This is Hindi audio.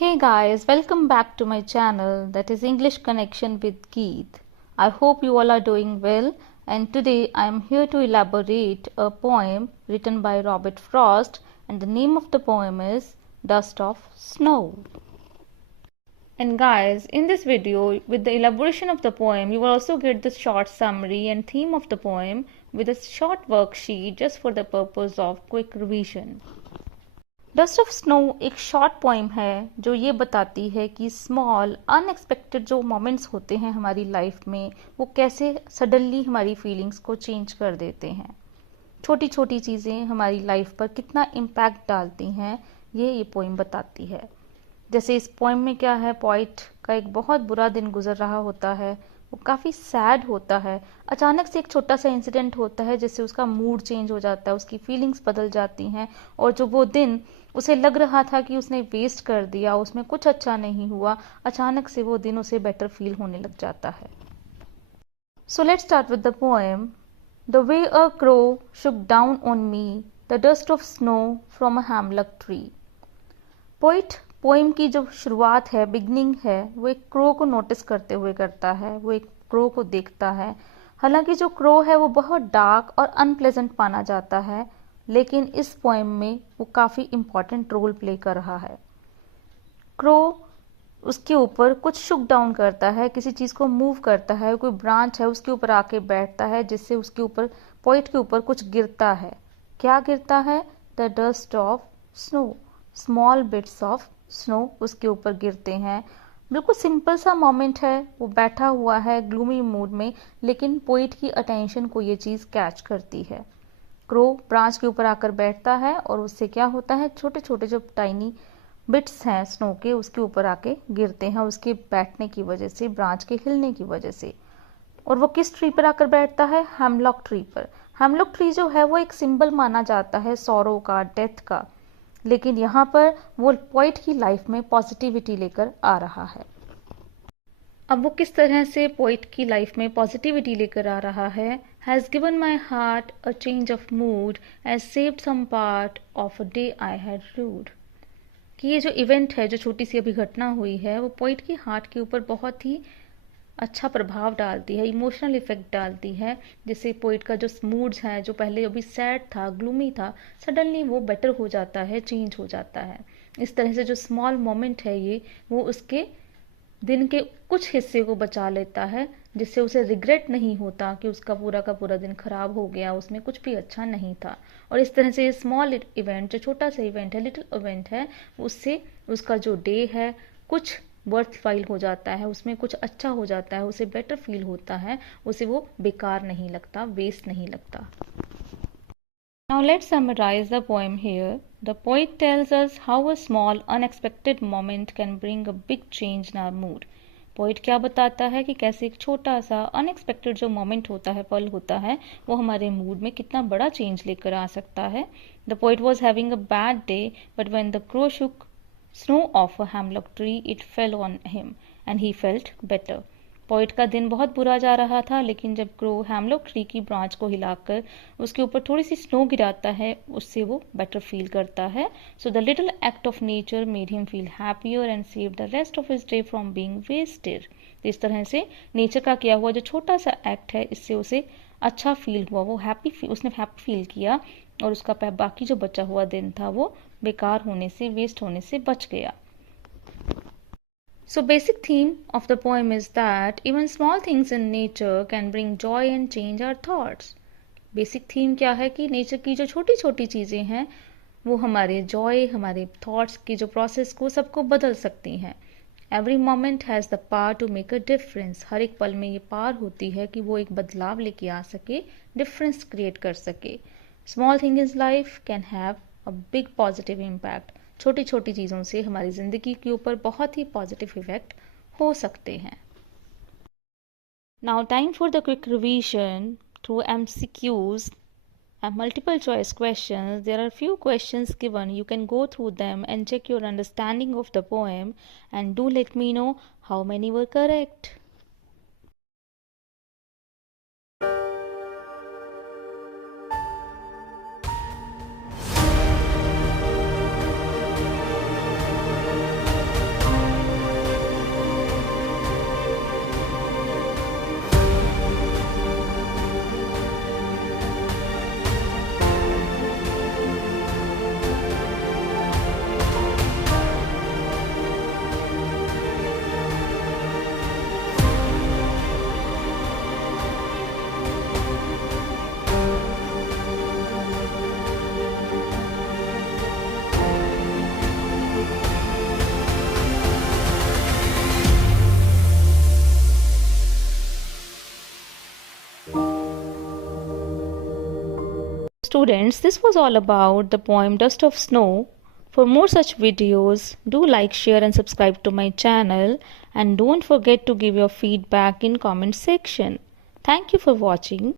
Hey guys, welcome back to my channel that is English Connection with Keith. I hope you all are doing well, and today I am here to elaborate a poem written by Robert Frost, and the name of the poem is Dust of Snow. And guys, in this video with the elaboration of the poem, you will also get the short summary and theme of the poem with a short worksheet just for the purpose of quick revision. Dust of snow एक शॉर्ट पोइम है जो ये बताती है कि स्मॉल अनएक्सपेक्टेड जो मोमेंट्स होते हैं हमारी लाइफ में वो कैसे सडनली हमारी फीलिंग्स को चेंज कर देते हैं। छोटी छोटी चीज़ें हमारी लाइफ पर कितना इम्पैक्ट डालती हैं ये पोइम बताती है। जैसे इस पोइम में क्या है, पोइट का एक बहुत बुरा दिन गुजर रहा होता है, वो काफ़ी सैड होता है। अचानक से एक छोटा सा इंसिडेंट होता है जिससे उसका मूड चेंज हो जाता है, उसकी फीलिंग्स बदल जाती हैं और जो वो दिन उसे लग रहा था कि उसने वेस्ट कर दिया, उसमें कुछ अच्छा नहीं हुआ, अचानक से वो दिन उसे बेटर फील होने लग जाता है। So let's start with the poem. The way a crow shook down on me the dust of snow from a hemlock tree. Poet poem की जो शुरुआत है, बिगनिंग है, वो एक क्रो को नोटिस करते हुए करता है। वो एक क्रो को देखता है। हालांकि जो क्रो है वो बहुत डार्क और अनप्लेजेंट माना जाता है, लेकिन इस पोएम में वो काफ़ी इम्पॉर्टेंट रोल प्ले कर रहा है। क्रो उसके ऊपर कुछ शुक डाउन करता है, किसी चीज़ को मूव करता है, कोई ब्रांच है उसके ऊपर आके बैठता है जिससे उसके ऊपर, पोइट के ऊपर कुछ गिरता है। क्या गिरता है? The dust of snow. Small bits of snow उसके ऊपर गिरते हैं। बिल्कुल सिंपल सा मोमेंट है, वो बैठा हुआ है ग्लूमी मूड में, लेकिन पोइट की अटेंशन को ये चीज़ कैच करती है। क्रो ब्रांच के ऊपर आकर बैठता है और उससे क्या होता है, छोटे छोटे जो टाइनी बिट्स हैं स्नो के उसके ऊपर आके गिरते हैं उसके बैठने की वजह से, ब्रांच के हिलने की वजह से। और वो किस ट्री पर आकर बैठता है? हेमलॉक ट्री पर। हेमलॉक ट्री जो है वो एक सिंबल माना जाता है सॉरो का, डेथ का, लेकिन यहाँ पर वो पोइट की लाइफ में पॉजिटिविटी लेकर आ रहा है। अब वो किस तरह से पोइट की लाइफ में पॉजिटिविटी लेकर आ रहा है? Has given my heart a change of mood as saved some part of a day I had rued. कि ये जो इवेंट है, जो छोटी सी अभी घटना हुई है, वो पोइट की हार्ट के ऊपर बहुत ही अच्छा प्रभाव डालती है, इमोशनल इफेक्ट डालती है, जिससे पोइट का जो मूड्स है, जो पहले अभी सैड था, ग्लूमी था, सडनली वो बेटर हो जाता है, चेंज हो जाता है। इस तरह से जो स्मॉल मोमेंट है ये, वो उसके दिन के कुछ हिस्से को बचा लेता है, जिससे उसे रिग्रेट नहीं होता कि उसका पूरा का पूरा दिन खराब हो गया, उसमें कुछ भी अच्छा नहीं था। और इस तरह से ये स्मॉल इवेंट, जो छोटा सा इवेंट है, लिटिल इवेंट है, उससे उसका जो डे है कुछ वर्थ वाइल हो जाता है, उसमें कुछ अच्छा हो जाता है, उसे बेटर फील होता है, उसे वो बेकार नहीं लगता, वेस्ट नहीं लगता। Now let's summarize the poem here. The poet tells us how a small unexpected moment can bring a big change in our mood. Poet क्या बताता है कि कैसे एक छोटा सा अनएक्सपेक्टेड जो मोमेंट होता है, पल होता है, वो हमारे मूड में कितना बड़ा चेंज लेकर आ सकता है। The poet was having a bad day, but when the crow Shuk snow of a hemlock tree it fell on him and he felt better. Poet का दिन बहुत बुरा जा रहा था, लेकिन जब क्रो हैमलॉक ट्री की ब्रांच को हिलाकर उसके ऊपर थोड़ी सी स्नो गिराता है, उससे वो बेटर फील करता है। So the little act of nature made him feel happier and save the rest of his day from being wasted. इस तरह से नेचर का किया हुआ जो छोटा सा एक्ट है, इससे उसे अच्छा फील हुआ, वो उसने हैप्पी फील किया और उसका बाकी जो बचा हुआ दिन था वो बेकार होने से, वेस्ट होने से बच गया। So basic theme of the poem is that even small things in nature can bring joy and change our thoughts. Basic theme क्या है कि नेचर की जो छोटी छोटी चीज़ें हैं वो हमारे जॉय, हमारे थॉट्स की जो प्रोसेस को सबको बदल सकती हैं। Every moment has the power to make a difference. हर एक पल में ये पावर होती है कि वो एक बदलाव लेके आ सके, डिफरेंस क्रिएट कर सके। Small thing is life can have a big positive impact. छोटी छोटी चीज़ों से हमारी ज़िंदगी के ऊपर बहुत ही पॉजिटिव इफेक्ट हो सकते हैं। Now time for the quick revision through MCQs and multiple choice questions. There are few questions given. You can go through them and check your understanding of the poem, and do let me know how many were correct. Students, this was all about the poem Dust of Snow. For more such videos, do like, share and subscribe to my channel, and don't forget to give your feedback in comment section. Thank you for watching.